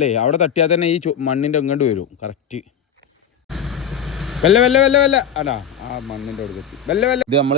അല്ലേ അവിടെ തട്ടിയാൽ തന്നെ ഈ മണ്ണിന്റെ ഇങ്ങോട്ട് വരും. കറക്റ്റ് വെല്ല വെല്ല വെല്ല വെല്ല. അടാ ആ മണ്ണിന്റെ അവിടെ വെല്ല വെല്ല. ഇത് നമ്മൾ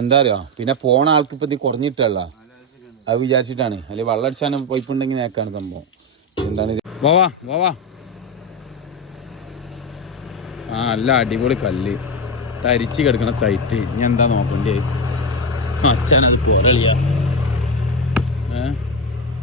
എന്താ പറയാ പിന്നെ പോണ ആൾക്ക് ഇപ്പം ഇത് കുറഞ്ഞിട്ടല്ല. അത് വിചാരിച്ചിട്ടാണ്. അല്ലെങ്കിൽ വെള്ളം അടിച്ചാണ് പൈപ്പ് ഉണ്ടെങ്കിൽ നേക്കാണ് സംഭവം. എന്താണ് ഇത്? വാ വാ വാ ആ അല്ല അടിപൊളി കല്ല്. തരിച്ച് കിടക്കണ സൈറ്റ് ഞാൻ എന്താ നോക്കണ്ടേ? അച്ഛനത് ഏ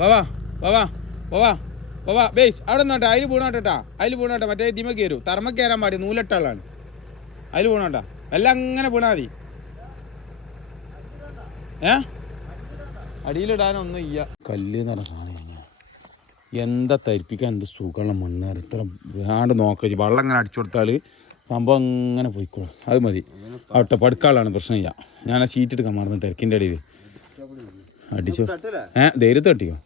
വാവാ വാവാ വാവാ വാവാ ബേസ് അവിടെ നിന്നോട്ടെ അതിൽ വീണോട്ടെട്ടാ. അതിൽ വീണോട്ടെ മറ്റേ ദിമ കയറൂ. തർമ്മ കയറാൻ പാടി നൂലെട്ട അതിൽ എല്ലാം അങ്ങനെ വീണാ മതി. ഏ? അടിയിലിടാനൊന്നും ഇല്ല കല്ല് എന്ന് സാധനം എന്താ തരിപ്പിക്കാൻ എന്ത് സുഖമുള്ള മണ്ണാറ് ഇത്ര വേണ്ട നോക്ക വെള്ളം അങ്ങനെ അടിച്ചു കൊടുത്താൽ സംഭവം അങ്ങനെ പോയിക്കോളും. അത് മതി. അവിടെ പടുക്കാളാണ് പ്രശ്നമില്ല ഞാൻ ആ ഷീറ്റ് എടുക്കാൻ മറന്നു തിരക്കിന്റെ അടിയിൽ അടിച്ചു. ഏ ധൈര്യത്തെ തട്ടിക്കോ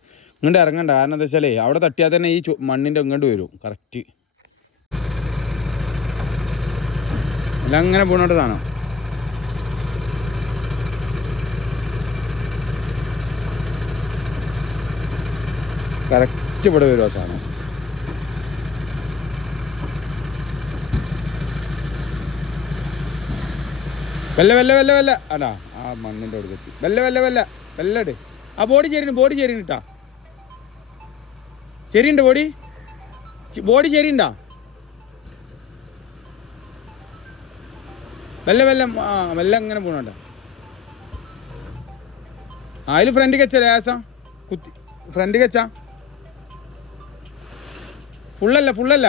ഇങ്ങോട്ട് ഇറങ്ങണ്ട. കാരണം എന്താ വെച്ചാലേ അവിടെ തട്ടിയാൽ തന്നെ ഈ മണ്ണിന്റെ ഇങ്ങോട്ട് വരും. കറക്റ്റ് അല്ല അങ്ങനെ പോണോട്ട് സാധനം. കറക്റ്റ് ഇവിടെ വരും ആ സാധനം. വെല്ല വെല്ല വല്ല വല്ല. അല്ല ആ മണ്ണിന്റെ അവിടെ വെല്ല വെല്ല വല്ല. വല്ലട് ആ ബോഡി ചേരുന്നു ബോഡി ചേരിട്ടാ ശരിയുണ്ട് ബോഡി? ബോഡി ശരിയുണ്ടാ വല്ല വല്ല ആ വല്ല അങ്ങനെ പോണണ്ട ആ അതിൽ ഫ്രണ്ട് കച്ച ലേസം കുത്തി ഫ്രണ്ട് കച്ച ഫുള്ളല്ല ഫുള്ളല്ല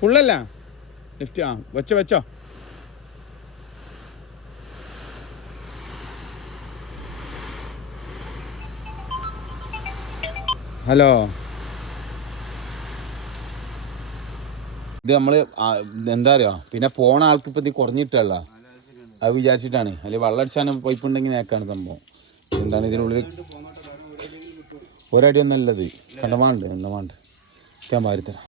ഫുള്ളല്ല ലിഫ്റ്റ് ആ വെച്ചോ വെച്ചോ. ഹലോ. ഇത് നമ്മൾ എന്താ പറയുക പിന്നെ പോണ ആൾക്ക് ഇപ്പം ഇത് കുറഞ്ഞിട്ടല്ല. അത് വിചാരിച്ചിട്ടാണ്. അല്ലെങ്കിൽ വെള്ളം അടിച്ചാണ് പൈപ്പ് നേക്കാണ് സംഭവം. എന്താണ് ഇതിനുള്ളിൽ? ഒരടി ഒന്നല്ലത് കണ്ടമാണ്ട് കണ്ടമാണ്ട്. ഞാൻ മാറിത്തരാം